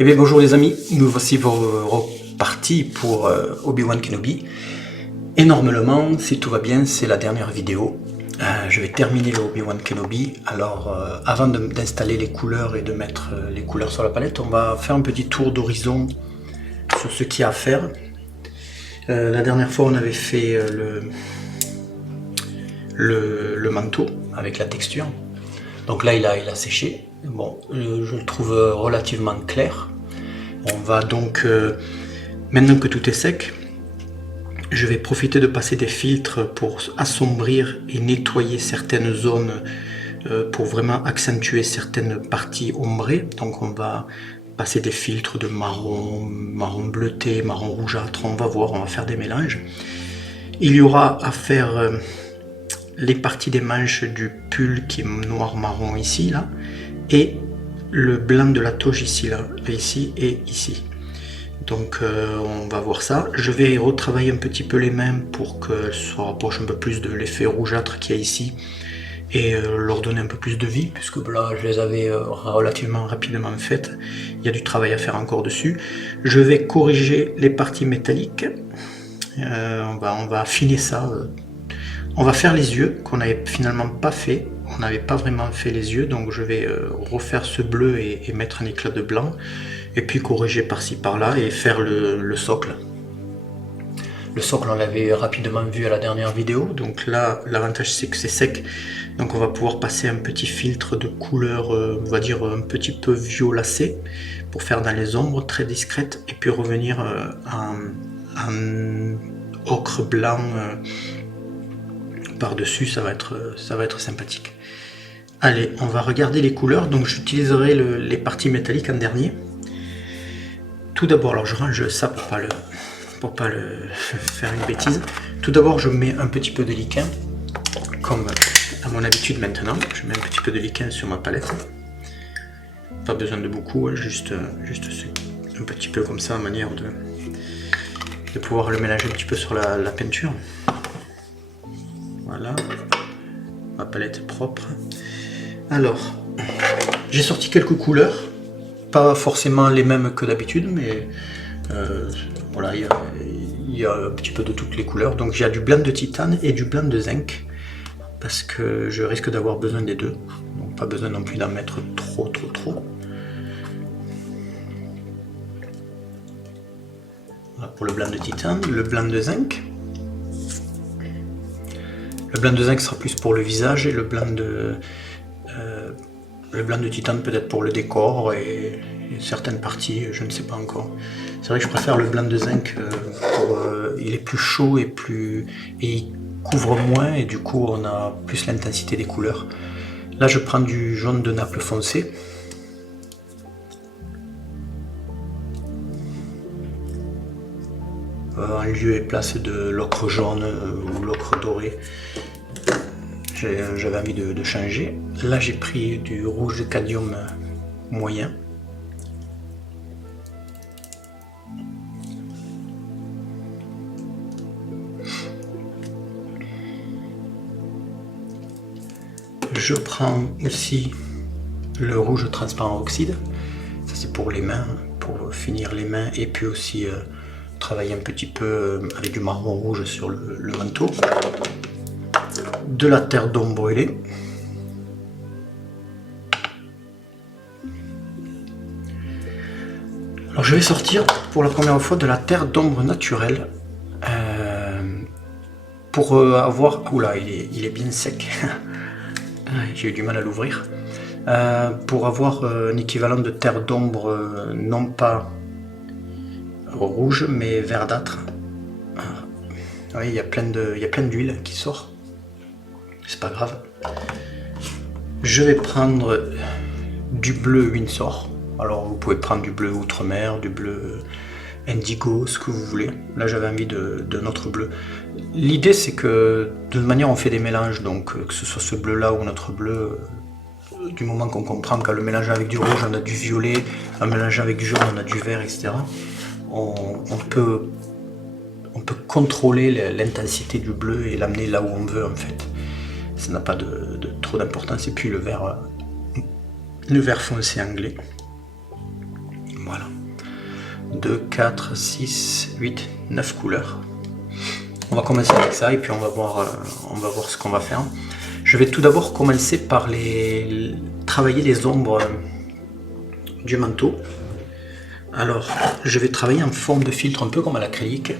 Eh bien bonjour les amis, nous voici repartis pour Obi-Wan Kenobi. Et normalement, si tout va bien, c'est la dernière vidéo. Je vais terminer le Obi-Wan Kenobi. Alors avant d'installer les couleurs et de mettre les couleurs sur la palette, on va faire un petit tour d'horizon sur ce qu'il y a à faire. La dernière fois on avait fait le manteau avec la texture. Donc là il a séché. Bon, je le trouve relativement clair. On va donc, maintenant que tout est sec, je vais profiter de passer des filtres pour assombrir et nettoyer certaines zones, pour vraiment accentuer certaines parties ombrées. Donc on va passer des filtres de marron, marron bleuté, marron rougeâtre, on va voir, on va faire des mélanges. Il y aura à faire les parties des manches du pull qui est noir marron ici, là, et le blanc de la toge ici, là, ici et ici. Donc on va voir ça. Je vais retravailler un petit peu les mains pour qu'elles se rapprochent un peu plus de l'effet rougeâtre qu'il y a ici et leur donner un peu plus de vie, puisque là je les avais relativement rapidement faites. Il y a du travail à faire encore dessus. Je vais corriger les parties métalliques. On va affiner ça. On va faire les yeux qu'on n'avait finalement pas fait. On n'avait pas vraiment fait les yeux, donc je vais refaire ce bleu et mettre un éclat de blanc, et puis corriger par-ci par-là et faire le socle. Le socle on l'avait rapidement vu à la dernière vidéo, donc là l'avantage c'est que c'est sec, donc on va pouvoir passer un petit filtre de couleur, on va dire un petit peu violacé, pour faire dans les ombres très discrètes, et puis revenir en ocre blanc par-dessus. Ça va être sympathique. Allez, on va regarder les couleurs. Donc j'utiliserai les parties métalliques en dernier. Tout d'abord, alors je range ça pour pas faire une bêtise. Tout d'abord, je mets un petit peu de liquin, comme à mon habitude maintenant. Je mets un petit peu de liquin sur ma palette. Pas besoin de beaucoup, juste un petit peu comme ça, en manière de pouvoir le mélanger un petit peu sur la peinture. Voilà, ma palette est propre. Alors, j'ai sorti quelques couleurs, pas forcément les mêmes que d'habitude, mais voilà, il y a un petit peu de toutes les couleurs. Donc j'ai du blanc de titane et du blanc de zinc, parce que je risque d'avoir besoin des deux. Donc pas besoin non plus d'en mettre trop. Voilà pour le blanc de titane. Le blanc de zinc. Le blanc de zinc sera plus pour le visage, et le blanc de titane peut-être pour le décor et certaines parties, je ne sais pas encore. C'est vrai que je préfère le blanc de zinc, il est plus chaud et il couvre moins, et du coup on a plus l'intensité des couleurs. Là je prends du jaune de Naples foncé. En lieu et place de l'ocre jaune ou l'ocre doré. J'avais envie de changer. Là j'ai pris du rouge de cadmium moyen. Je prends aussi le rouge transparent oxyde. Ça c'est pour les mains, pour finir les mains, et puis aussi travailler un petit peu avec du marron rouge sur le manteau. De la terre d'ombre brûlée. Alors je vais sortir pour la première fois de la terre d'ombre naturelle, pour avoir... Oula, il est bien sec. J'ai eu du mal à l'ouvrir. Pour avoir un équivalent de terre d'ombre, non pas rouge mais verdâtre. Oui, il y a plein d'huile qui sort. C'est pas grave. Je vais prendre du bleu Windsor. Alors vous pouvez prendre du bleu Outre-mer, du bleu indigo, ce que vous voulez. Là j'avais envie de notre bleu. L'idée c'est que de toute manière on fait des mélanges, donc que ce soit ce bleu là ou notre bleu, du moment qu'on comprend qu'à le mélanger avec du rouge, on a du violet, à le mélanger avec du jaune, on a du vert, etc. On peut contrôler l'intensité du bleu et l'amener là où on veut en fait. Ça n'a pas trop d'importance. Et puis le vert foncé anglais. Voilà. 2, 4, 6, 8, 9 couleurs. On va commencer avec ça et puis on va voir ce qu'on va faire. Je vais tout d'abord commencer par travailler les ombres du manteau. Alors, je vais travailler en forme de filtre, un peu comme à l'acrylique.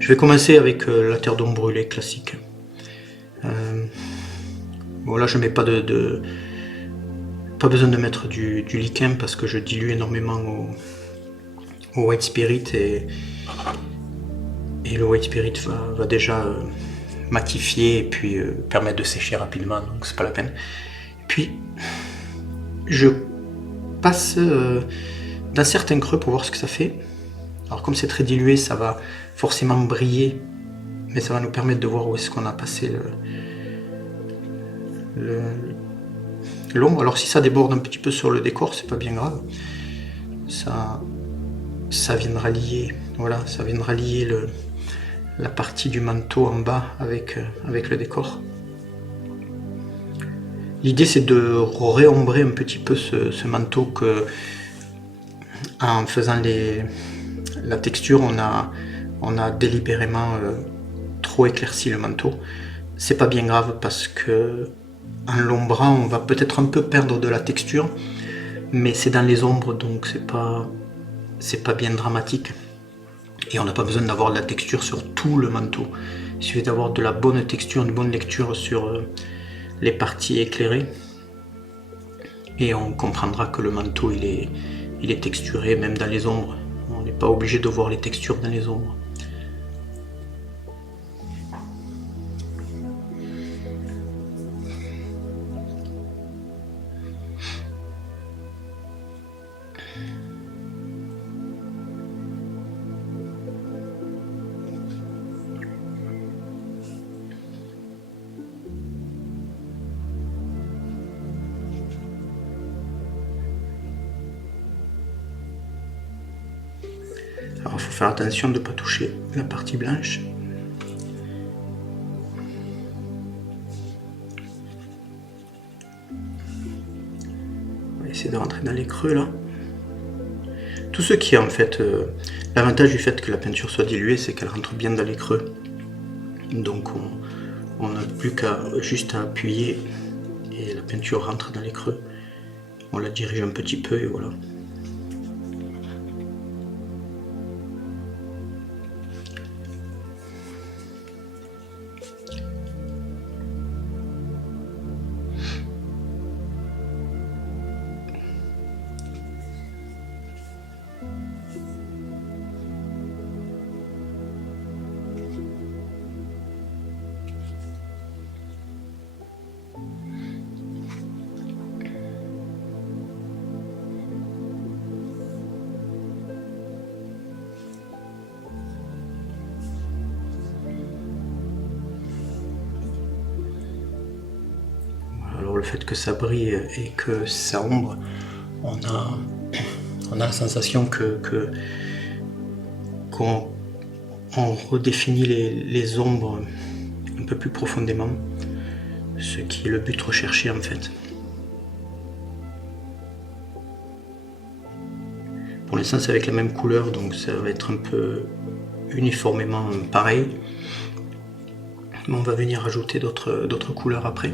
Je vais commencer avec la terre d'ombre brûlée classique. Bon, là, je mets pas pas besoin de mettre du lichen parce que je dilue énormément au white spirit et le white spirit va déjà matifier et puis permettre de sécher rapidement, donc c'est pas la peine. Puis je passe dans certains creux pour voir ce que ça fait. Alors comme c'est très dilué, ça va forcément briller, mais ça va nous permettre de voir où est-ce qu'on a passé l'ombre. Alors si ça déborde un petit peu sur le décor, c'est pas bien grave. Ça viendra lier, voilà, ça viendra lier la partie du manteau en bas avec le décor. L'idée c'est de réombrer un petit peu ce manteau en faisant la texture, on a délibérément trop éclairci le manteau. C'est pas bien grave parce que en l'ombrant, on va peut-être un peu perdre de la texture, mais c'est dans les ombres, donc c'est pas bien dramatique. Et on n'a pas besoin d'avoir de la texture sur tout le manteau. Il suffit d'avoir de la bonne texture, une bonne lecture sur les parties éclairées. Et on comprendra que le manteau il est texturé même dans les ombres. On n'est pas obligé de voir les textures dans les ombres. Alors il faut faire attention de ne pas toucher la partie blanche. On va essayer de rentrer dans les creux là. Tout ce qui est en fait l'avantage du fait que la peinture soit diluée, c'est qu'elle rentre bien dans les creux. Donc on n'a plus qu'à juste à appuyer et la peinture rentre dans les creux. On la dirige un petit peu et voilà. Le fait que ça brille et que ça ombre, on a la sensation qu'on redéfinit les ombres un peu plus profondément, ce qui est le but recherché en fait. Pour l'instant c'est avec la même couleur, donc ça va être un peu uniformément pareil, mais on va venir ajouter d'autres couleurs après.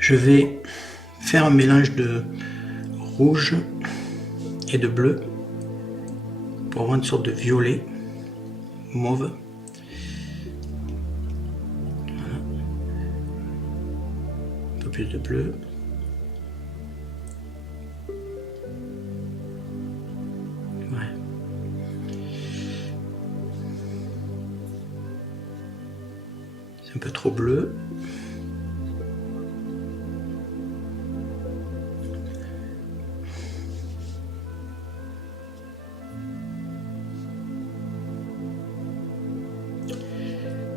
Je vais faire un mélange de rouge et de bleu pour avoir une sorte de violet mauve. Voilà. Un peu plus de bleu. Ouais. C'est un peu trop bleu.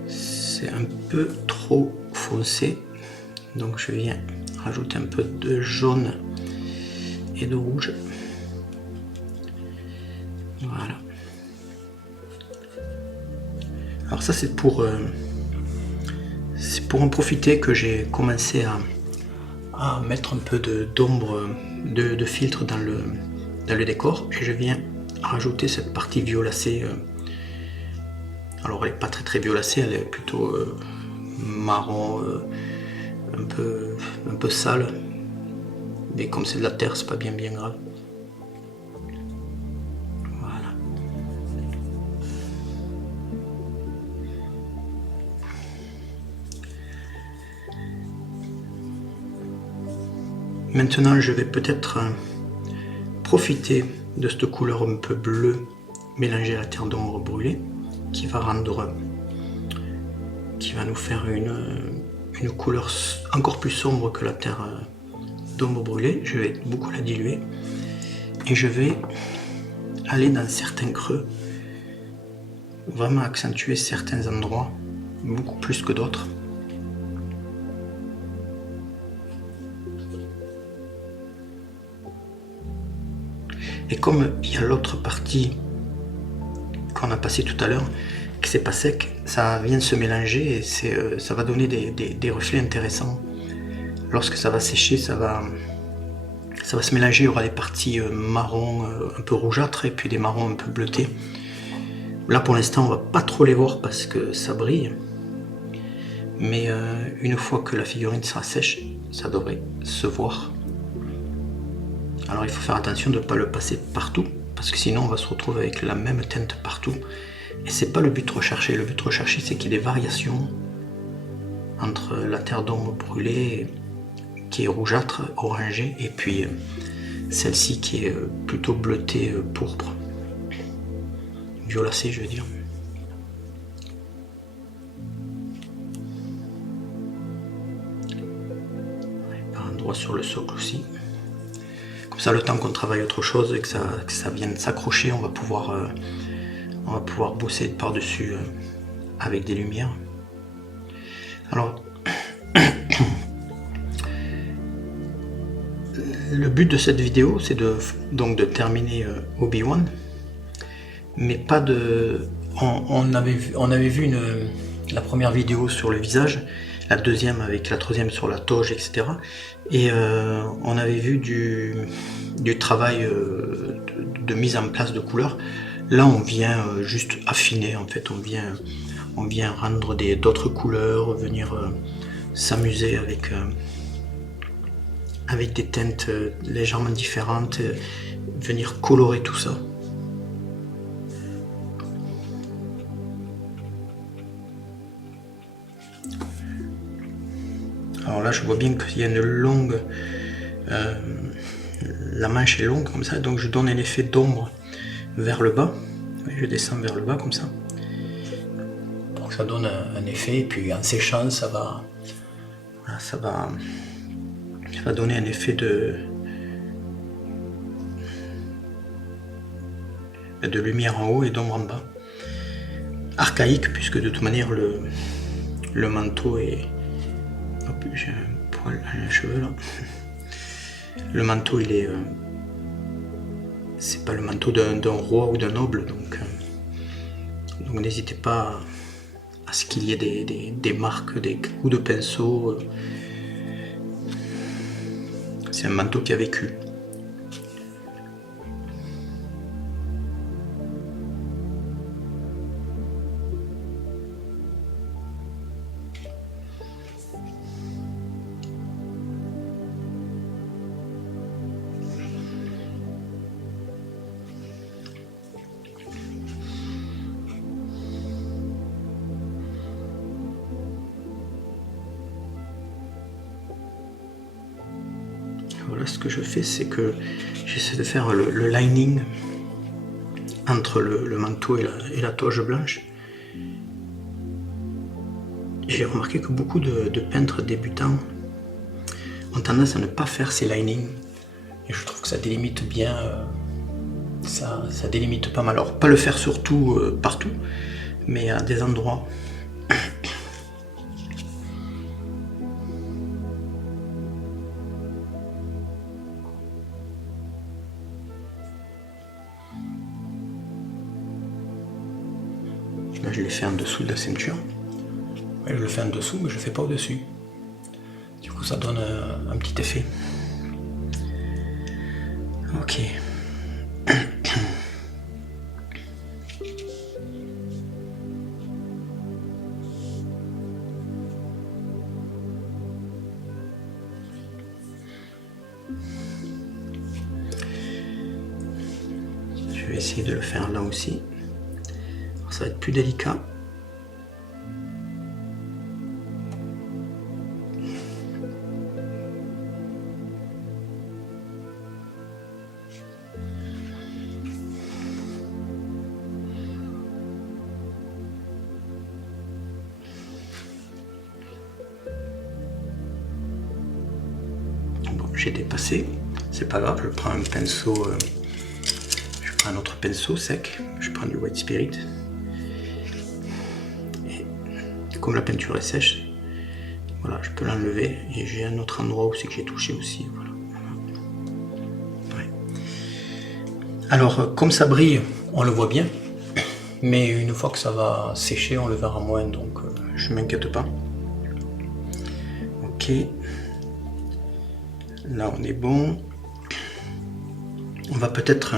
C'est un peu trop foncé, donc je viens rajouter un peu de jaune et de rouge. Voilà. Alors ça c'est pour en profiter que j'ai commencé à mettre un peu d'ombre, de filtre dans le décor, et je viens rajouter cette partie violacée. Alors elle n'est pas très violacée, elle est plutôt marron, un peu sale, mais comme c'est de la terre, c'est pas bien grave. Voilà. Maintenant je vais peut-être profiter de cette couleur un peu bleue mélangée à la terre d'ombre brûlée, qui va nous faire une couleur encore plus sombre que la terre d'ombre brûlée. Je vais beaucoup la diluer et je vais aller dans certains creux, vraiment accentuer certains endroits beaucoup plus que d'autres. Et comme il y a l'autre partie qu'on a passé tout à l'heure, que c'est pas sec, ça vient se mélanger et ça va donner des reflets intéressants. Lorsque ça va sécher, ça va se mélanger, il y aura des parties marron un peu rougeâtres et puis des marrons un peu bleutés. Là pour l'instant on va pas trop les voir parce que ça brille, mais une fois que la figurine sera sèche, ça devrait se voir. Alors il faut faire attention de ne pas le passer partout, parce que sinon on va se retrouver avec la même teinte partout, et c'est pas le but recherché. Le but recherché, c'est qu'il y ait des variations entre la terre d'ombre brûlée qui est rougeâtre, orangée, et puis celle-ci qui est plutôt bleutée, pourpre, violacée je veux dire. Par endroit sur le socle aussi. Comme ça, le temps qu'on travaille autre chose et que ça vienne s'accrocher, on va pouvoir bosser par-dessus avec des lumières. Alors, le but de cette vidéo, c'est donc de terminer Obi-Wan, mais pas de... On avait vu la première vidéo sur le visage, la deuxième avec la troisième sur la toge, etc. Et on avait vu du travail de mise en place de couleurs. Là on vient juste affiner, en fait, on vient rendre d'autres couleurs, venir s'amuser avec des teintes légèrement différentes, venir colorer tout ça. Alors là je vois bien qu'il y a une longue, la manche est longue comme ça, donc je donne un effet d'ombre vers le bas, je descends vers le bas comme ça, pour que ça donne un effet, et puis en séchant ça va donner un effet de lumière en haut et d'ombre en bas, archaïque, puisque de toute manière le manteau est... Hop, j'ai un poil à les cheveux là. Le manteau, il est... c'est pas le manteau d'un roi ou d'un noble, donc n'hésitez pas à ce qu'il y ait des marques, des coups de pinceau. C'est un manteau qui a vécu. Voilà, ce que je fais, c'est que j'essaie de faire le lining entre le manteau et la toge blanche. j'ai remarqué que beaucoup de peintres débutants ont tendance à ne pas faire ces linings. Et je trouve que ça délimite bien, ça délimite pas mal. Alors pas le faire surtout partout, mais à des endroits. Là je l'ai fait en dessous de la ceinture. Ouais, je le fais en dessous, mais je le fais pas au-dessus. Du coup ça donne un petit effet. Ok. Je vais essayer de le faire là aussi. Alors, ça va être plus délicat. J'ai dépassé, c'est pas grave, je prends un pinceau, je prends un autre pinceau sec, je prends du White Spirit, et comme la peinture est sèche, voilà, je peux l'enlever, et j'ai un autre endroit où c'est que j'ai touché aussi, voilà. Ouais. Alors, comme ça brille, on le voit bien, mais une fois que ça va sécher, on le verra moins, donc je m'inquiète pas. Ok. Là on est bon. On va peut-être...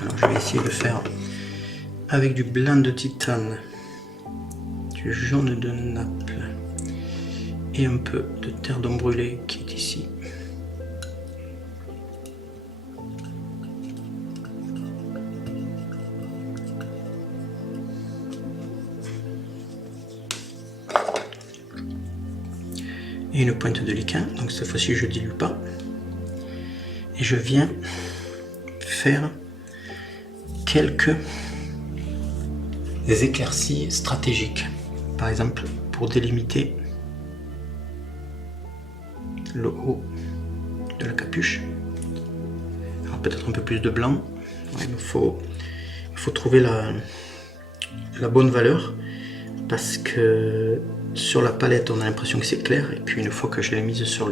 Alors je vais essayer de faire avec du blanc de titane, du jaune de Naples et un peu de terre d'homme brûlée qui est ici. Et une pointe de liquin, donc cette fois-ci je dilue pas. Et je viens faire quelques éclaircies stratégiques. Par exemple, pour délimiter le haut de la capuche. Alors peut-être un peu plus de blanc. Ouais, il faut trouver la bonne valeur. Parce que sur la palette on a l'impression que c'est clair, et puis une fois que je l'ai mise sur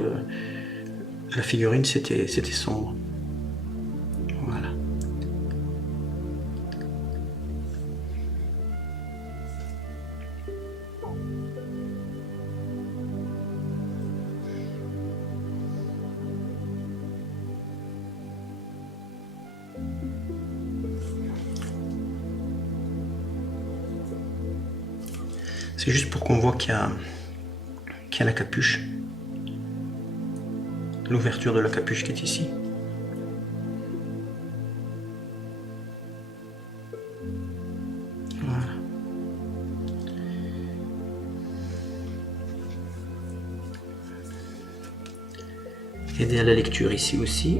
la figurine c'était sombre. Voilà. C'est juste pour qu'on voit qu'il y a la capuche, l'ouverture de la capuche qui est ici. Voilà. Aider à la lecture ici aussi.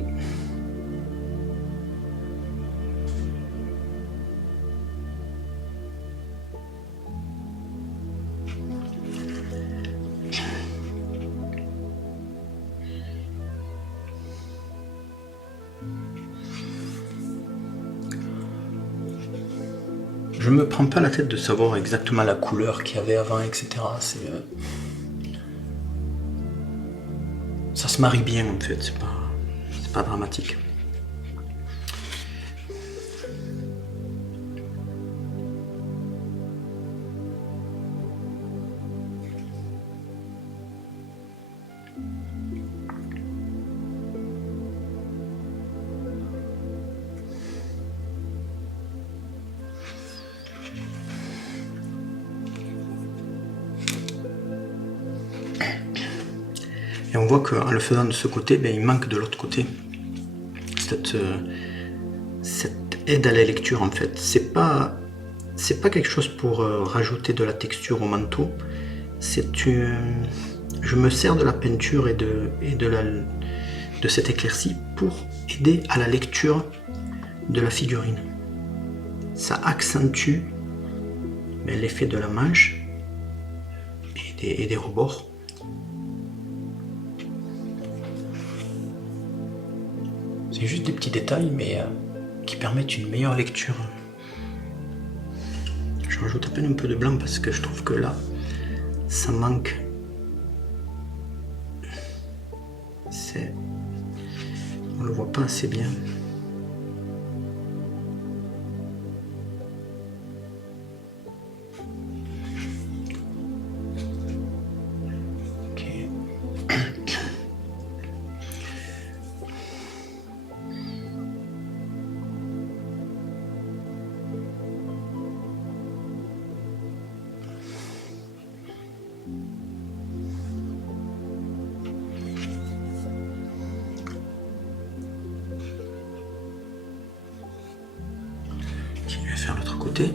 Je me prends pas la tête de savoir exactement la couleur qu'il y avait avant, etc. Ça se marie bien en fait, c'est pas dramatique. Et on voit qu'en le faisant de ce côté, ben, il manque de l'autre côté cette aide à la lecture en fait. C'est pas quelque chose pour rajouter de la texture au manteau. Je me sers de la peinture et de cette éclaircie pour aider à la lecture de la figurine. Ça accentue mais l'effet de la manche et des rebords. C'est juste des petits détails, mais qui permettent une meilleure lecture. Je rajoute à peine un peu de blanc parce que je trouve que là, ça manque. On le voit pas assez bien. Je vais faire l'autre côté.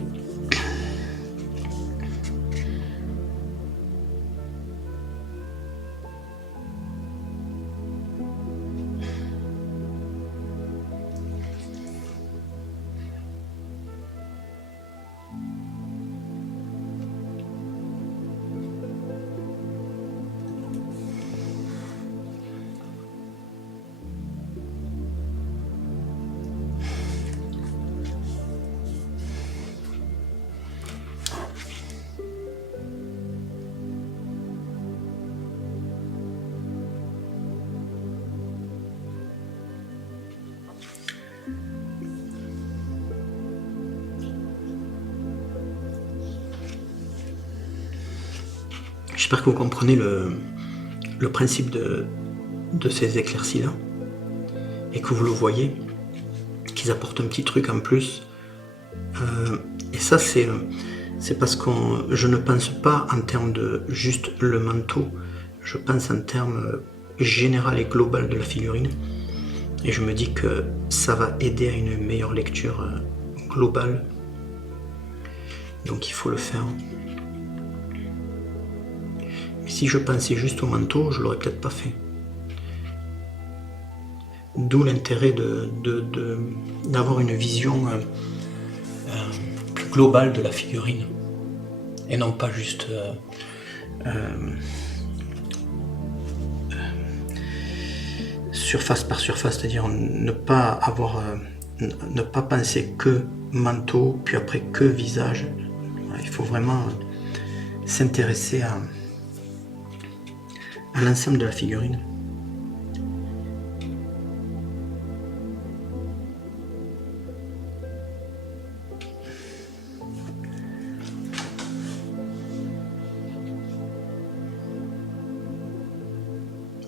J'espère que vous comprenez le principe de ces éclaircies là et que vous le voyez, qu'ils apportent un petit truc en plus. Et ça c'est parce que je ne pense pas en termes de juste le manteau, je pense en termes général et global de la figurine. Et je me dis que ça va aider à une meilleure lecture globale. Donc il faut le faire. Mais si je pensais juste au manteau, je l'aurais peut-être pas fait. D'où l'intérêt d'avoir une vision plus globale de la figurine. Et non pas juste surface par surface, c'est-à-dire ne pas penser que manteau, puis après que visage. Il faut vraiment s'intéresser à l'ensemble de la figurine.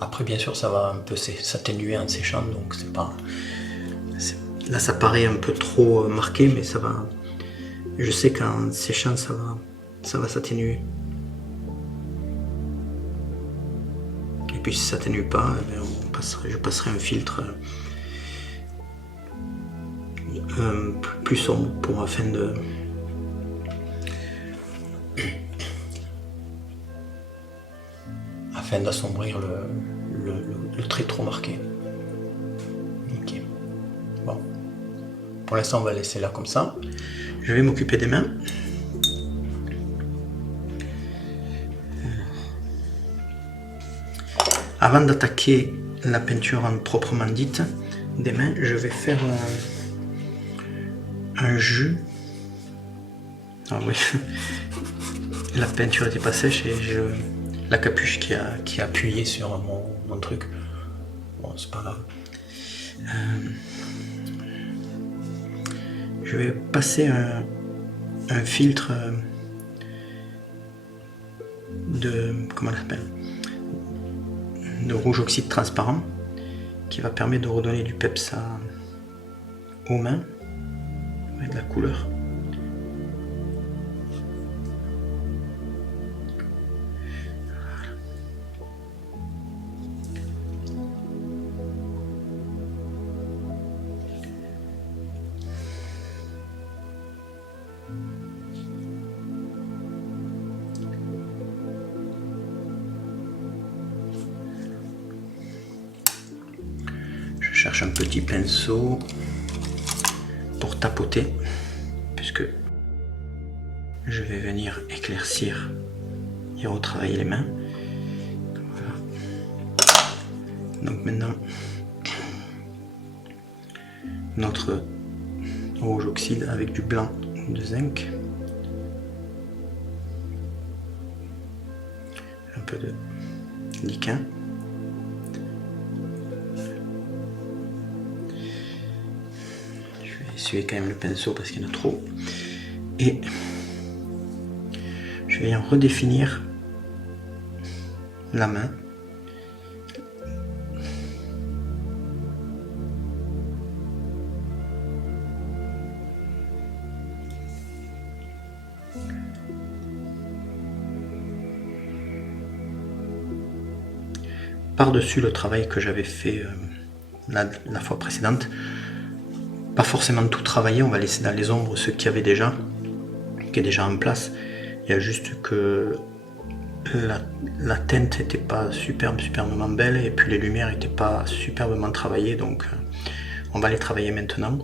Après, bien sûr, ça va un peu s'atténuer en séchant, donc c'est pas. Là, ça paraît un peu trop marqué, mais ça va. Je sais qu'en séchant, ça va s'atténuer. Et puis, si ça s'atténue pas, eh bien, je passerai un filtre plus sombre afin d'assombrir le trait trop marqué. Ok. Bon. Pour l'instant, on va laisser là comme ça. Je vais m'occuper des mains. Avant d'attaquer la peinture en proprement dite des mains, je vais faire un jus. Ah oui, la peinture n'était pas sèche et j'ai la capuche qui a appuyé sur mon truc. Bon, c'est pas grave. Je vais passer un filtre comment on appelle, de rouge oxyde transparent qui va permettre de redonner du peps aux mains avec de la couleur. Je cherche un petit pinceau pour tapoter, puisque je vais venir éclaircir et retravailler les mains. Voilà. Donc maintenant, notre rouge oxyde avec du blanc de zinc. Un peu de liquin. Je vais essuyer quand même le pinceau parce qu'il y en a trop. Et je vais redéfinir la main. Par-dessus le travail que j'avais fait la fois précédente. Pas forcément tout travailler, on va laisser dans les ombres ce qu'il y avait déjà, qui est déjà en place. Il y a juste que la teinte n'était pas superbement belle et puis les lumières n'étaient pas superbement travaillées, donc on va les travailler maintenant.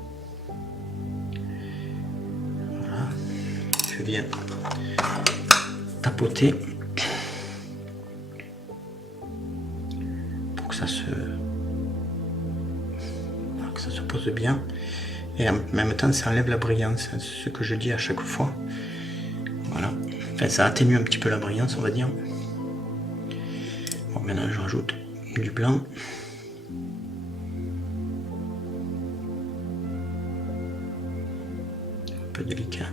Voilà. Je viens tapoter pour que ça se pose bien et en même temps ça enlève la brillance, c'est ce que je dis à chaque fois. Voilà, enfin, ça atténue un petit peu la brillance, on va dire. Bon, maintenant je rajoute du blanc. Un peu de liquin.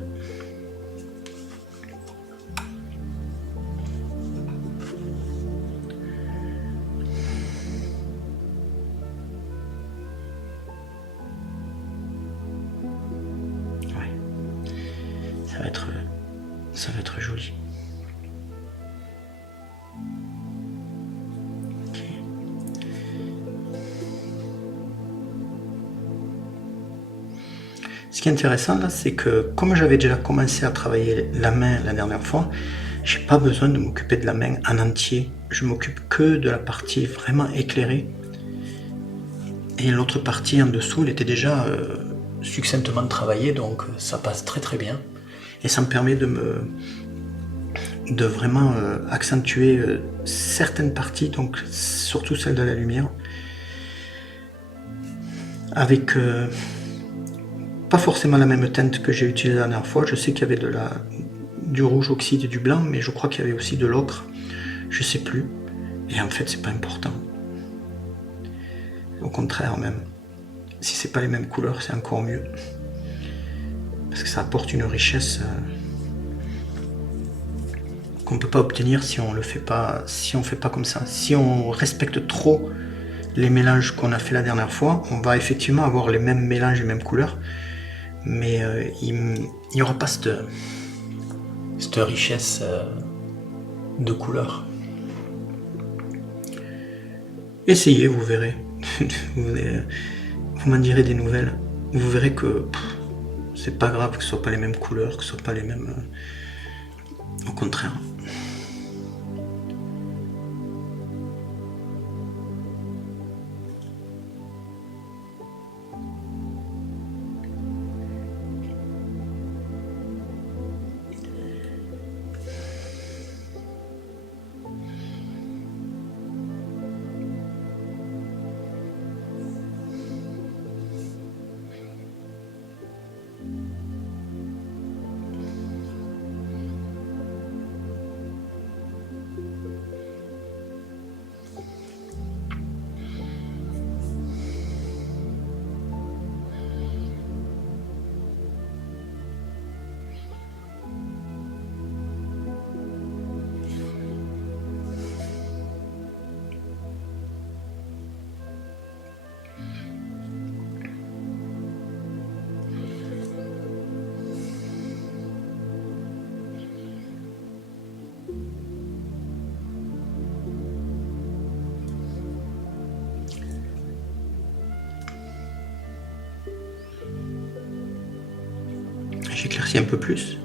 Ça va être joli. Okay. Ce qui est intéressant là, c'est que comme j'avais déjà commencé à travailler la main la dernière fois, j'ai pas besoin de m'occuper de la main en entier. Je m'occupe que de la partie vraiment éclairée. Et l'autre partie en dessous, elle était déjà succinctement travaillée, donc ça passe très bien. Et ça me permet de vraiment accentuer certaines parties, donc surtout celle de la lumière, avec pas forcément la même teinte que j'ai utilisée la dernière fois. Je sais qu'il y avait du rouge oxyde et du blanc, mais je crois qu'il y avait aussi de l'ocre, je sais plus. Et en fait, c'est pas important. Au contraire même, si c'est pas les mêmes couleurs, c'est encore mieux. Parce que ça apporte une richesse qu'on ne peut pas obtenir si on le fait pas, si on fait pas comme ça. Si on respecte trop les mélanges qu'on a fait la dernière fois, on va effectivement avoir les mêmes mélanges, les mêmes couleurs, mais il n'y aura pas cette richesse de couleurs. Essayez, vous verrez. Vous m'en direz des nouvelles. Vous verrez que c'est pas grave que ce soit pas les mêmes couleurs, que ce soit pas les mêmes. Au contraire. J'éclaircis un peu plus.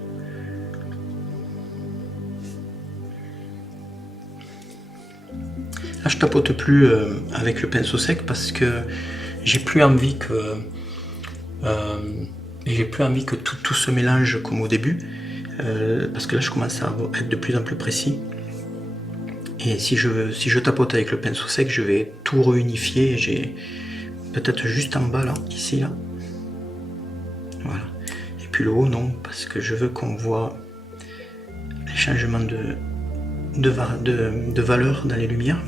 Là, je tapote plus avec le pinceau sec parce que j'ai plus envie que tout se mélange comme au début. parce que là je commence à être de plus en plus précis. Et si je tapote avec le pinceau sec, je vais tout réunifier. J'ai peut-être juste en bas là, ici là. Voilà. Et puis le haut non, parce que je veux qu'on voit les changements de valeur dans les lumières.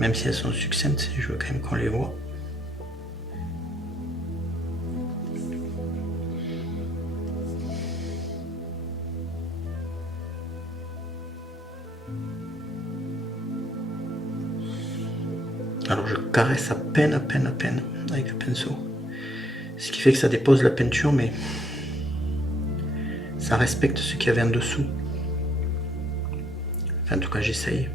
Même si elles sont succinctes, je veux quand même qu'on les voit. Alors je caresse à peine avec le pinceau. Ce qui fait que ça dépose la peinture, mais ça respecte ce qu'il y avait en dessous. Enfin, en tout cas, j'essaye.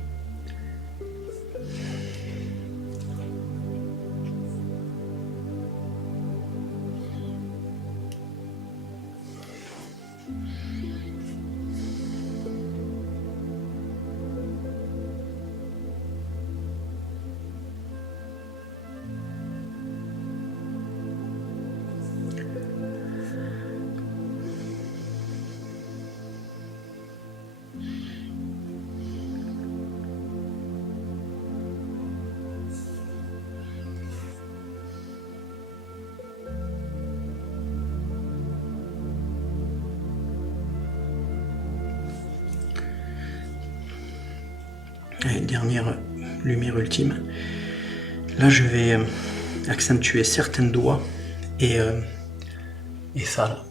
Et dernière lumière ultime. Là, je vais accentuer certains doigts et ça là.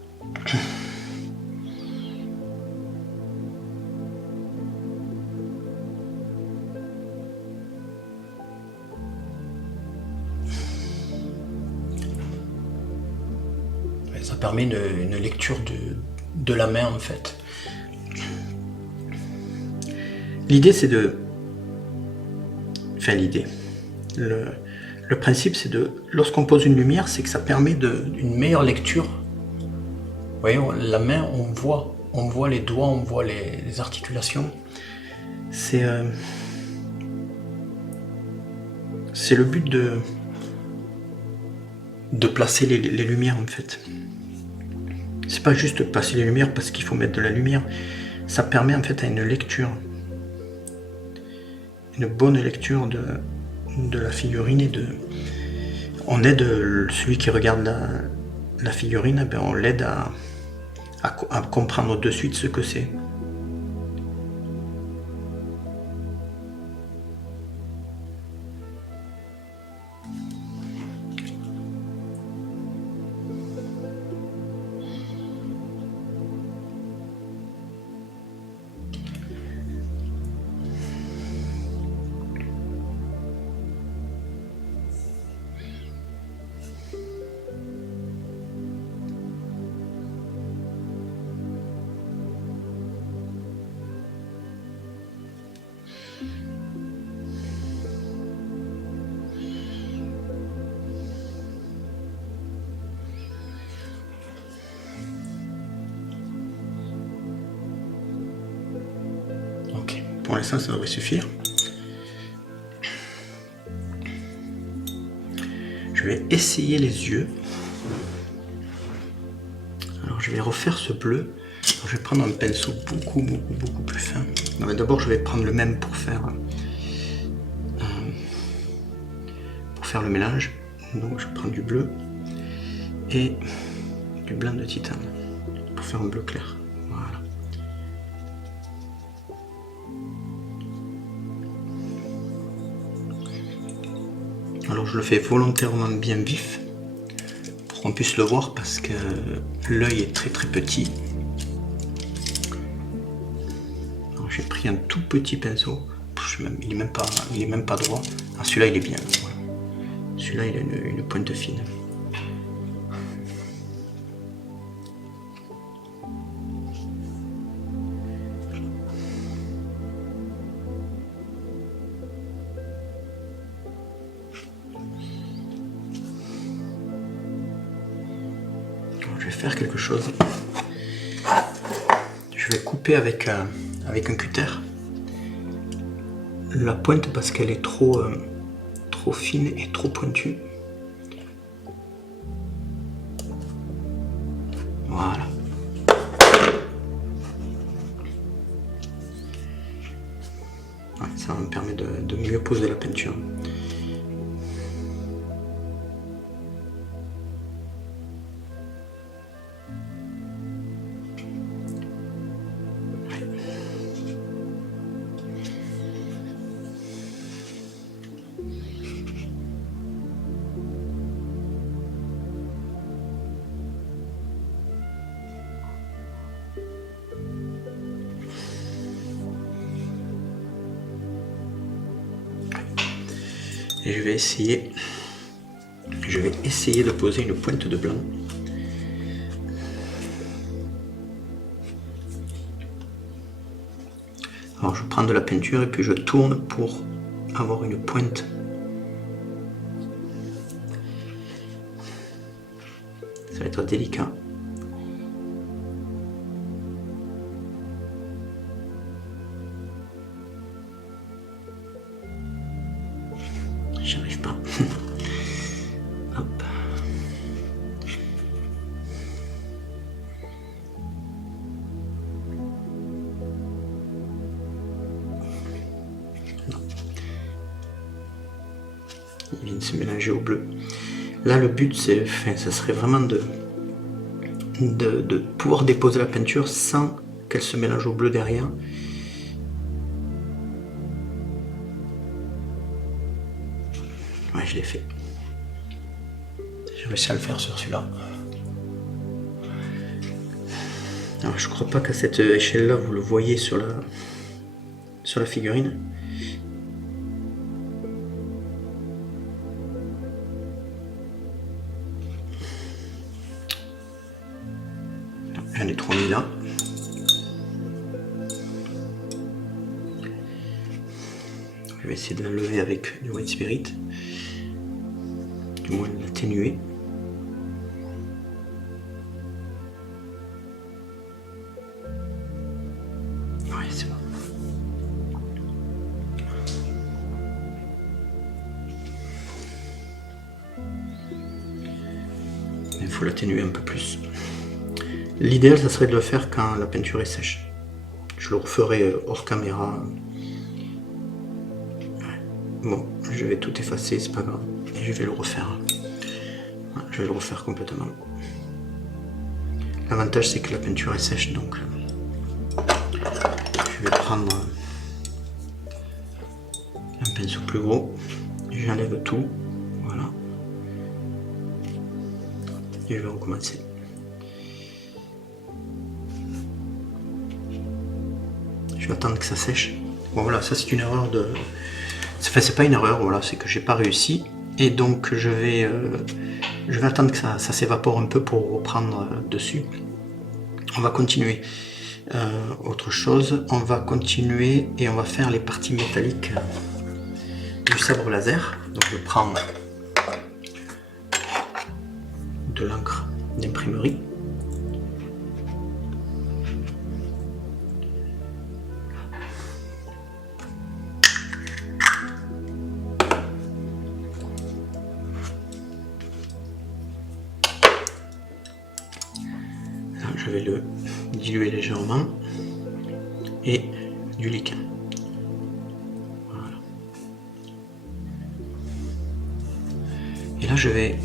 Ça permet une lecture de la main en fait. L'idée c'est de... Enfin l'idée. Le principe c'est de... Lorsqu'on pose une lumière, c'est que ça permet une meilleure lecture. Vous voyez, la main, on voit les doigts, on voit les articulations. C'est le but de placer les lumières en fait. C'est pas juste passer les lumières parce qu'il faut mettre de la lumière. Ça permet en fait à une lecture. Une bonne lecture de la figurine et on aide celui qui regarde la figurine, ben on l'aide à comprendre de suite ce que c'est. Pour l'instant, ça devrait suffire. Je vais essayer les yeux. Alors, je vais refaire ce bleu. Alors, je vais prendre un pinceau beaucoup plus fin. D'abord, je vais prendre le même pour faire le mélange. Donc, je prends du bleu et du blanc de titane pour faire un bleu clair. Voilà. Alors je le fais volontairement bien vif pour qu'on puisse le voir parce que l'œil est très petit. J'ai pris un tout petit pinceau, il est même pas droit. Ah, celui-là il est bien. Voilà. Celui-là il a une pointe fine. Je vais faire quelque chose. Je vais couper avec un cutter la pointe parce qu'elle est trop fine et trop pointue. Voilà. Ouais, ça me permet de mieux poser la peinture. Et je vais essayer de poser une pointe de blanc. Alors je prends de la peinture et puis je tourne pour avoir une pointe. Ça va être délicat. J'y arrive pas. Hop. Non. Il vient de se mélanger au bleu. Là, le but, ça serait vraiment de pouvoir déposer la peinture sans qu'elle se mélange au bleu derrière. Ouais, je l'ai fait. J'ai réussi à le faire sur celui-là. Alors, je crois pas qu'à cette échelle-là, vous le voyez sur la figurine. J'en ai trop mis là. Je vais essayer de l'enlever avec du white spirit, du moins de l'atténuer. Ouais, c'est bon. Il faut l'atténuer un peu plus. L'idéal, ça serait de le faire quand la peinture est sèche. Je le referai hors caméra. Bon, je vais tout effacer, c'est pas grave. Et je vais le refaire. Je vais le refaire complètement. L'avantage, c'est que la peinture est sèche, donc je vais prendre un pinceau plus gros. J'enlève tout. Voilà. Et je vais recommencer. Je vais attendre que ça sèche. Bon voilà, ça c'est une erreur de... Enfin, c'est pas une erreur, voilà, c'est que j'ai pas réussi. Et donc je vais attendre que ça s'évapore un peu pour reprendre dessus. On va continuer. Autre chose, on va continuer et on va faire les parties métalliques du sabre laser. Donc je prends de l'encre d'imprimerie. Je vais le diluer légèrement et du liquide. Voilà. Et là, je vais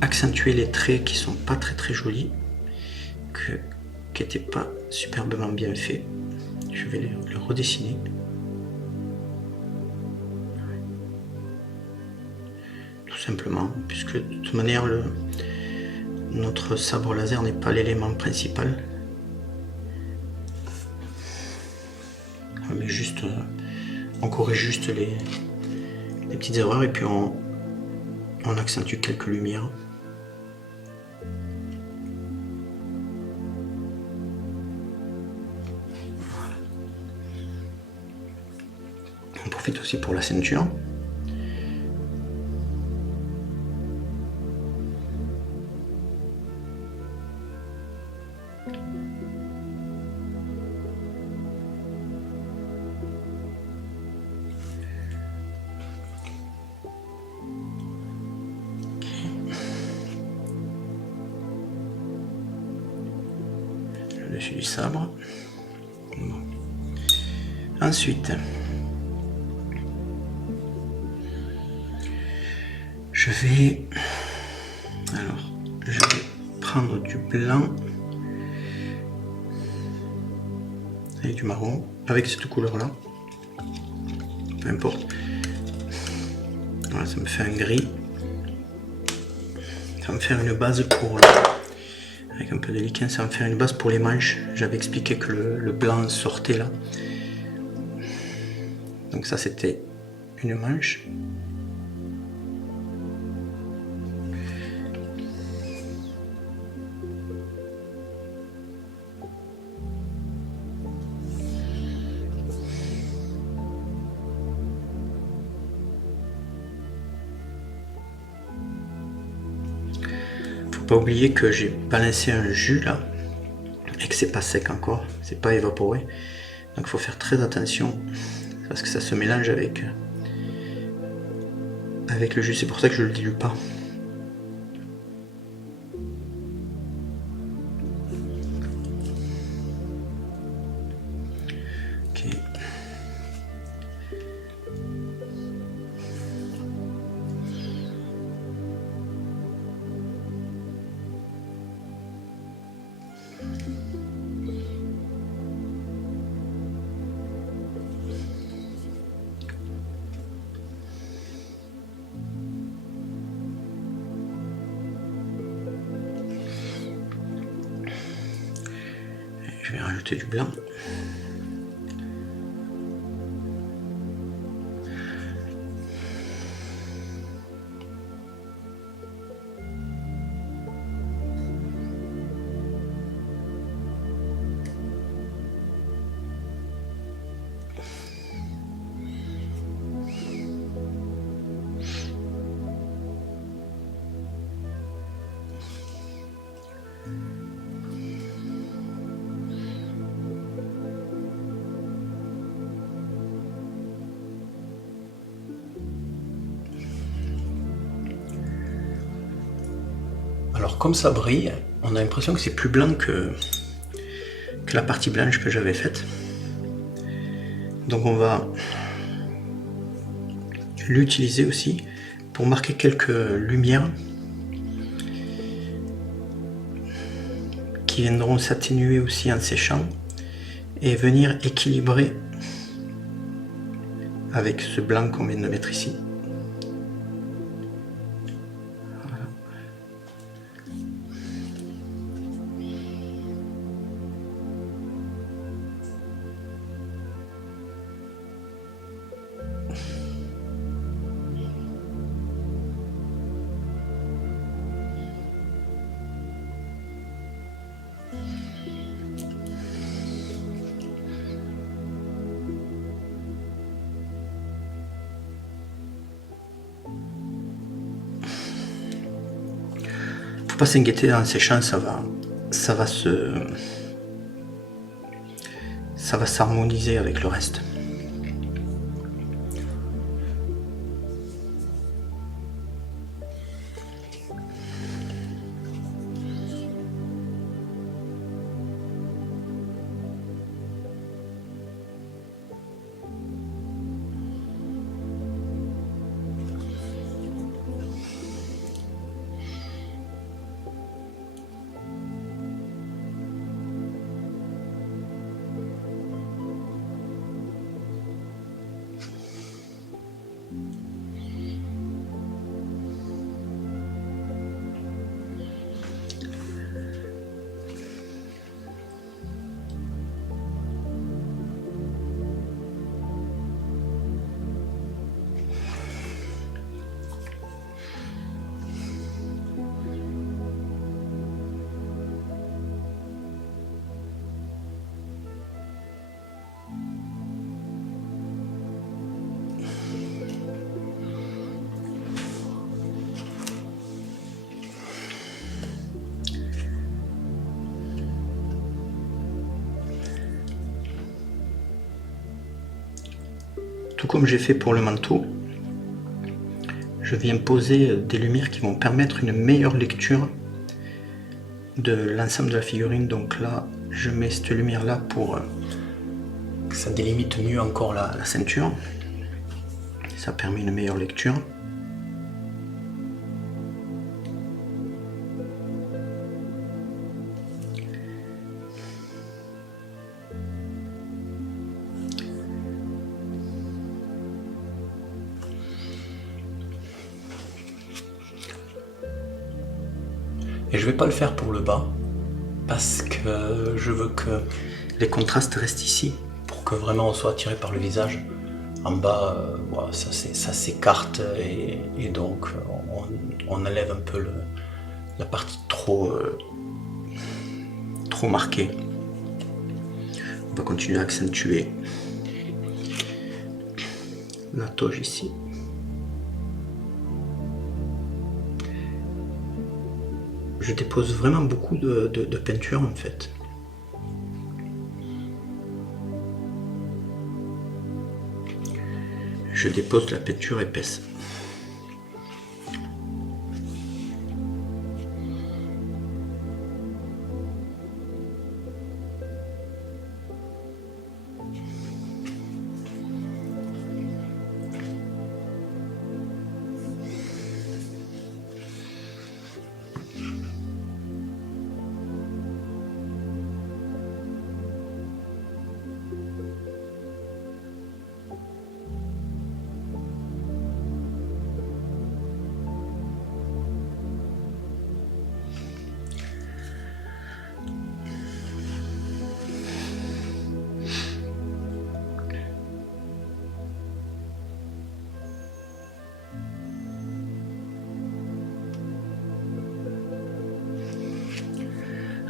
accentuer les traits qui sont pas très jolis, qui n'étaient pas superbement bien faits. Je vais le redessiner. Tout simplement, puisque de toute manière, notre sabre laser n'est pas l'élément principal. Mais juste, on corrige juste les petites erreurs et puis on accentue quelques lumières. Voilà. On profite aussi pour la ceinture. Le dessus du sabre. Bon. Ensuite, je vais prendre du blanc et du marron avec cette couleur là, peu importe. Voilà, ça me fait un gris, ça va me faire une base pour, avec un peu de liquide, ça va me faire une base pour les manches. J'avais expliqué que le blanc sortait là, donc ça c'était une manche. Pas oublier que j'ai balancé un jus là et que c'est pas sec encore, c'est pas évaporé, donc il faut faire très attention parce que ça se mélange avec le jus, c'est pour ça que je le dilue pas. Ok. Je vais rajouter du blanc. Alors comme ça brille, on a l'impression que c'est plus blanc que la partie blanche que j'avais faite. Donc on va l'utiliser aussi pour marquer quelques lumières qui viendront s'atténuer aussi en séchant et venir équilibrer avec ce blanc qu'on vient de mettre ici. Faut pas s'inquiéter, en séchant ça va s'harmoniser avec le reste. Tout comme j'ai fait pour le manteau, je viens poser des lumières qui vont permettre une meilleure lecture de l'ensemble de la figurine. Donc là, je mets cette lumière là pour que ça délimite mieux encore la ceinture. Ça permet une meilleure lecture. Et je vais pas le faire pour le bas, parce que je veux que les contrastes restent ici, pour que vraiment on soit attiré par le visage. En bas, voilà, ça s'écarte et donc on enlève un peu la partie trop marquée. On va continuer à accentuer la toge ici. Je dépose vraiment beaucoup de peinture en fait. Je dépose de la peinture épaisse.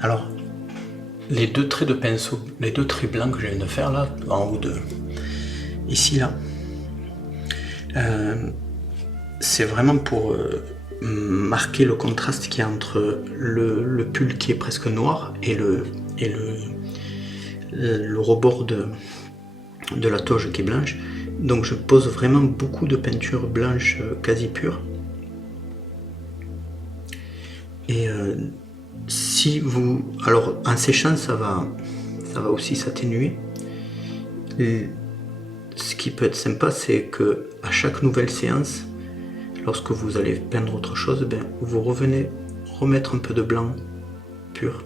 Alors, les deux traits de pinceau, les deux traits blancs que je viens de faire là, en haut de ici là, c'est vraiment pour marquer le contraste qu'il y a entre le pull qui est presque noir et le rebord de la toge qui est blanche. Donc je pose vraiment beaucoup de peinture blanche quasi pure. Et si vous... Alors en séchant ça va aussi s'atténuer. Ce qui peut être sympa, c'est que à chaque nouvelle séance, lorsque vous allez peindre autre chose, vous revenez remettre un peu de blanc pur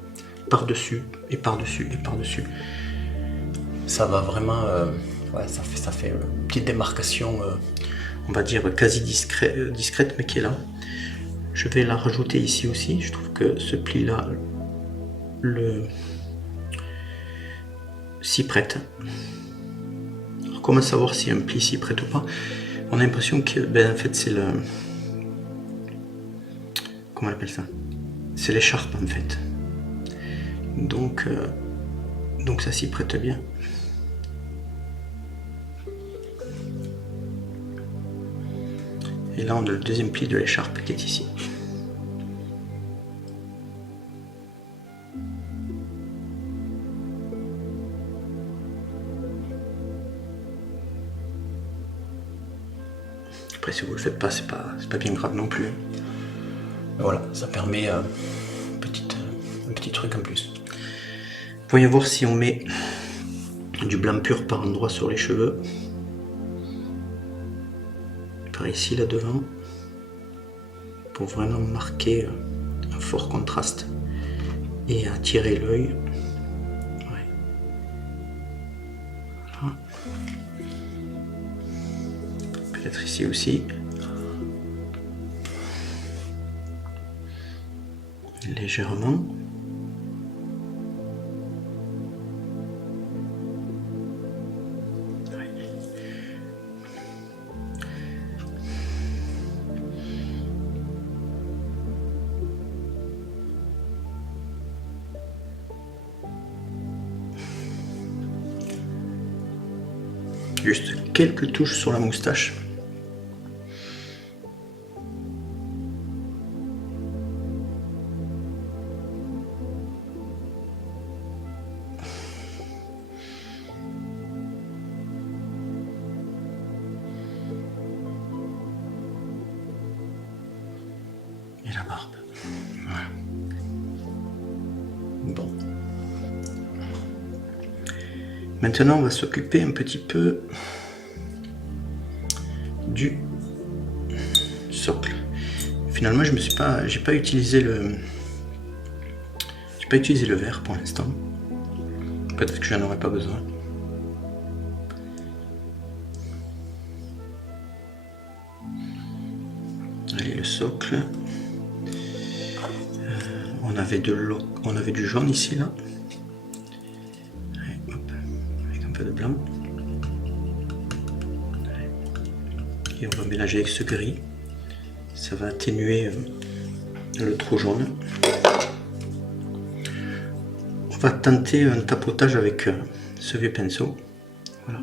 par-dessus et par-dessus et par-dessus. Ça va vraiment... ouais, ça fait une petite démarcation, on va dire quasi discrète, mais qui est là. Je vais la rajouter ici aussi. Je trouve que ce pli-là s'y prête. Alors, comment savoir si un pli s'y prête ou pas? On a l'impression que, en fait, c'est le... Comment on appelle ça? C'est l'écharpe, en fait. Donc ça s'y prête bien. Et là, on a le deuxième pli de l'écharpe qui est ici. Après, si vous le faites pas, c'est pas bien grave non plus. Mais voilà, ça permet un petit truc en plus. Voyons voir si on met du blanc pur par endroit sur les cheveux. Par ici, là devant, pour vraiment marquer un fort contraste et attirer l'œil. Ouais. Voilà. Peut-être ici aussi. Légèrement. Juste quelques touches sur la moustache. Et la barbe. Voilà. Bon. Maintenant, on va s'occuper un petit peu du socle. Finalement, j'ai pas utilisé le verre pour l'instant. Peut-être que j'en aurais pas besoin. Allez, le socle. on avait du jaune ici, là. Allez, hop, avec un peu de blanc. Et on va mélanger avec ce gris. Ça va atténuer le trop jaune. On va tenter un tapotage avec ce vieux pinceau. Voilà.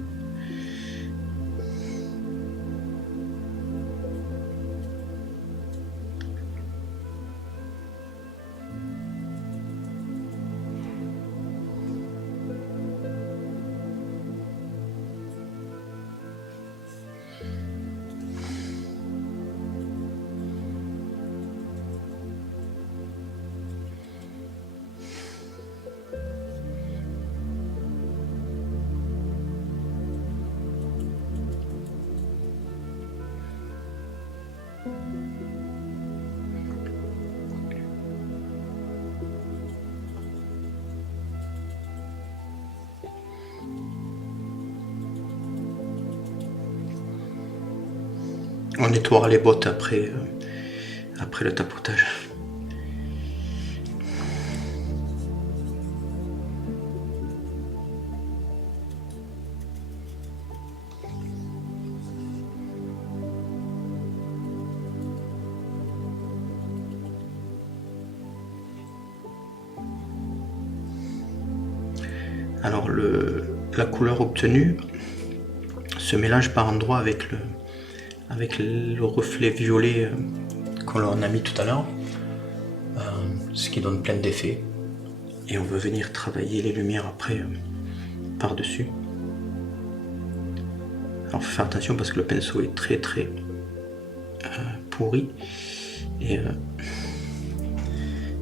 On nettoiera les bottes après le tapotage. Alors la couleur obtenue se mélange par endroits avec le reflet violet qu'on a mis tout à l'heure, ce qui donne plein d'effets. Et on va venir travailler les lumières après par-dessus. Alors faut faire attention parce que le pinceau est très pourri et il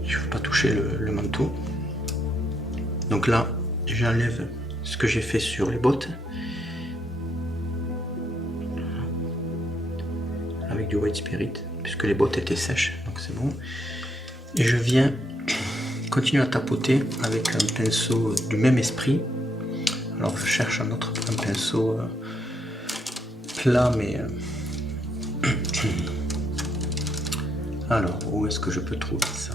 ne faut pas toucher le manteau. Donc là, j'enlève ce que j'ai fait sur les bottes avec du white spirit puisque les bottes étaient sèches, donc c'est bon. Et je viens continuer à tapoter avec un pinceau du même esprit. Alors je cherche un pinceau plat, mais alors où est-ce que je peux trouver ça?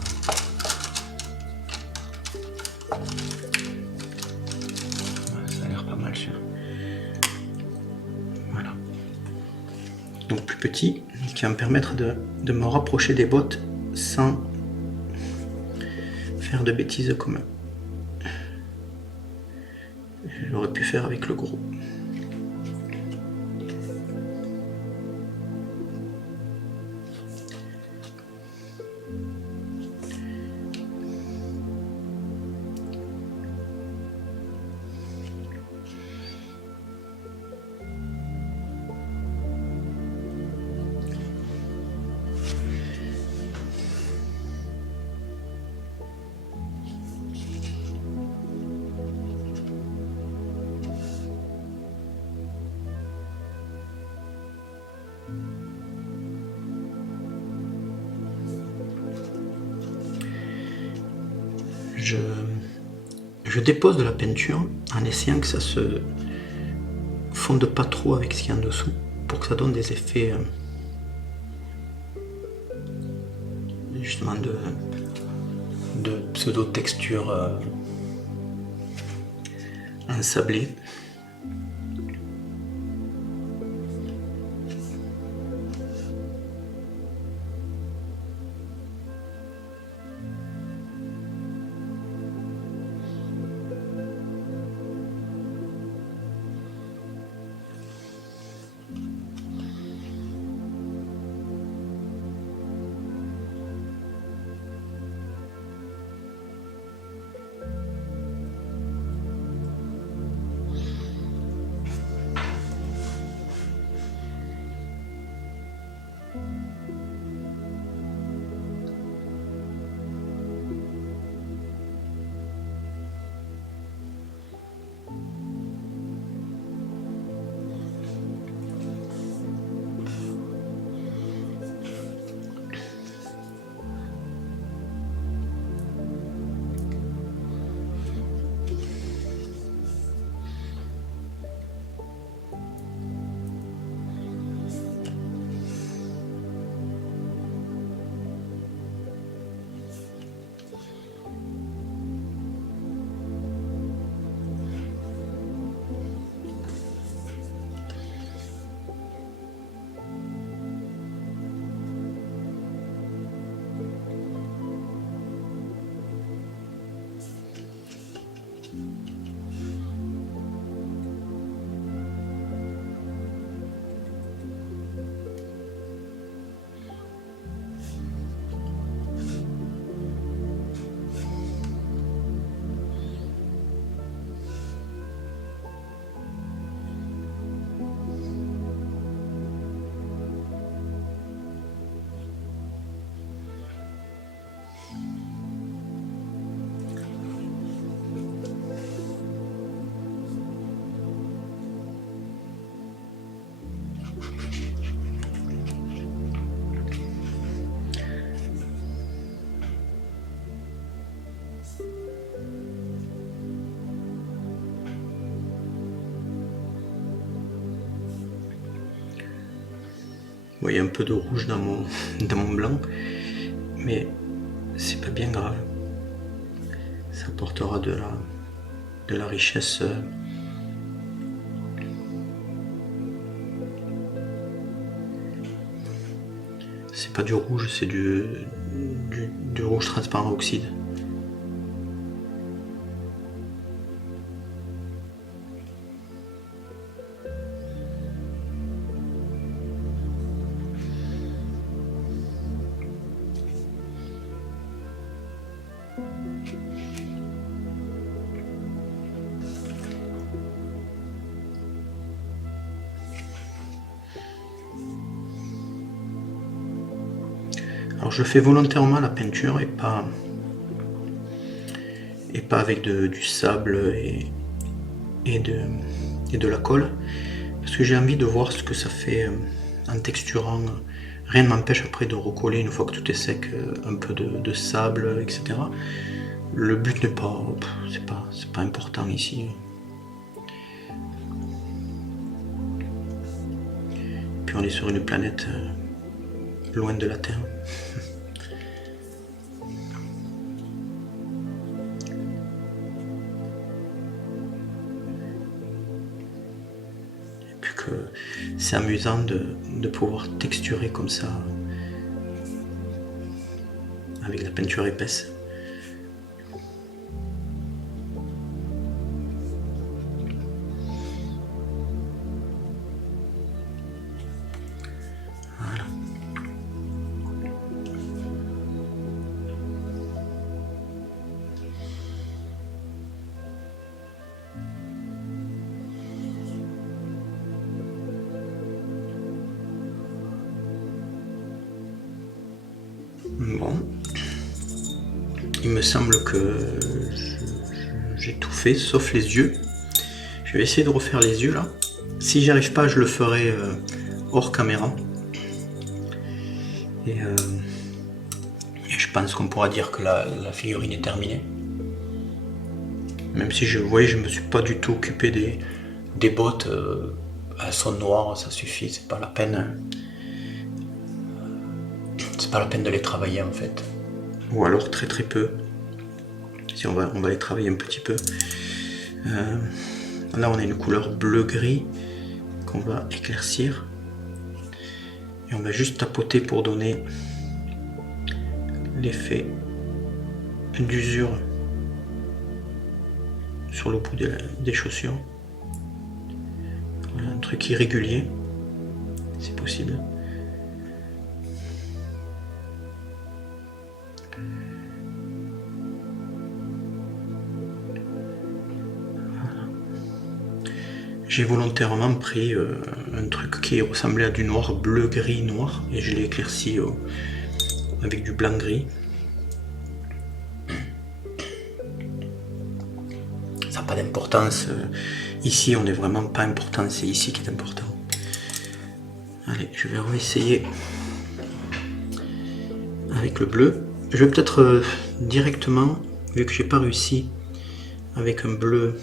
Ça a l'air pas mal sûr. Voilà. Donc plus petit, qui va me permettre de me rapprocher des bottes sans faire de bêtises comme j'aurais pu faire avec le gros. Je dépose de la peinture en essayant que ça se fonde pas trop avec ce qu'il y a en dessous pour que ça donne des effets justement de pseudo-texture ensablée. voyez un peu de rouge dans mon blanc, mais c'est pas bien grave. Ça apportera de la richesse. C'est pas du rouge, c'est du rouge transparent oxyde. Alors je fais volontairement la peinture et pas avec du sable et de la colle, parce que j'ai envie de voir ce que ça fait en texturant. Rien ne m'empêche après de recoller une fois que tout est sec, un peu de sable, etc. Le but n'est pas, c'est pas important ici. Puis on est sur une planète loin de la Terre. Et puis que c'est amusant de pouvoir texturer comme ça avec la peinture épaisse. Bon, il me semble que j'ai tout fait sauf les yeux. Je vais essayer de refaire les yeux là. Si j'y arrive pas, je le ferai hors caméra. Et je pense qu'on pourra dire que la figurine est terminée. Même si je me suis pas du tout occupé des bottes. Elles sont noires, ça suffit, c'est pas la peine. C'est pas la peine de les travailler en fait. Ou alors très peu. Si on va les travailler un petit peu. Là on a une couleur bleu-gris qu'on va éclaircir. Et on va juste tapoter pour donner l'effet d'usure sur le bout des chaussures. Voilà, un truc irrégulier, si possible. J'ai volontairement pris un truc qui ressemblait à du noir bleu, gris, noir, et je l'ai éclairci avec du blanc gris. Ça n'a pas d'importance. Ici, on n'est vraiment pas important, c'est ici qui est important. Allez, je vais réessayer avec le bleu. Je vais peut-être directement, vu que j'ai pas réussi avec un bleu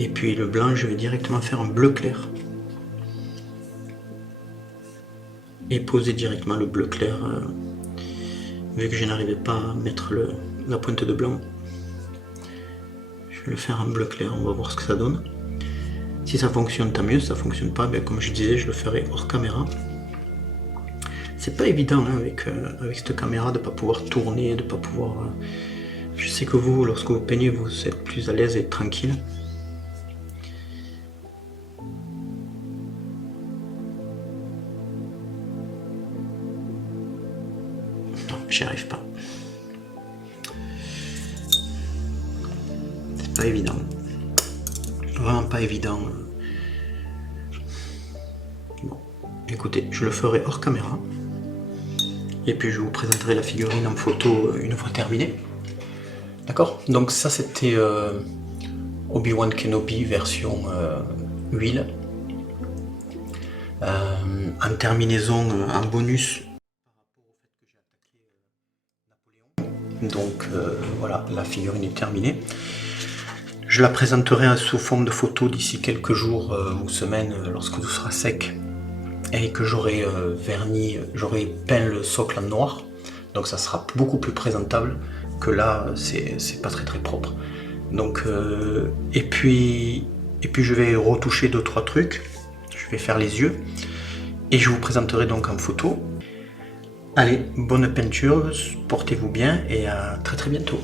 et puis le blanc, je vais directement faire un bleu clair et poser directement le bleu clair vu que je n'arrivais pas à mettre la pointe de blanc. Je vais le faire en bleu clair, on va voir ce que ça donne. Si ça fonctionne, tant mieux. Si ça fonctionne pas, ben, comme je disais, je le ferai hors caméra. C'est pas évident hein, avec cette caméra de pas pouvoir tourner, de pas pouvoir. Je sais que vous, lorsque vous peignez, vous êtes plus à l'aise et tranquille. Non, j'y arrive pas. C'est pas évident. Vraiment pas évident. Bon, écoutez, je le ferai hors caméra. Et puis je vous présenterai la figurine en photo une fois terminée. D'accord? Donc ça c'était Obi-Wan Kenobi version huile. En terminaison, en bonus, donc voilà, la figurine est terminée. Je la présenterai sous forme de photo d'ici quelques jours ou semaines lorsque tout sera sec et que j'aurai j'aurai peint le socle en noir. Donc ça sera beaucoup plus présentable que là, c'est pas très propre. Donc, et puis je vais retoucher 2-3 trucs. Je vais faire les yeux et je vous présenterai donc en photo. Allez, bonne peinture, portez-vous bien et à très bientôt.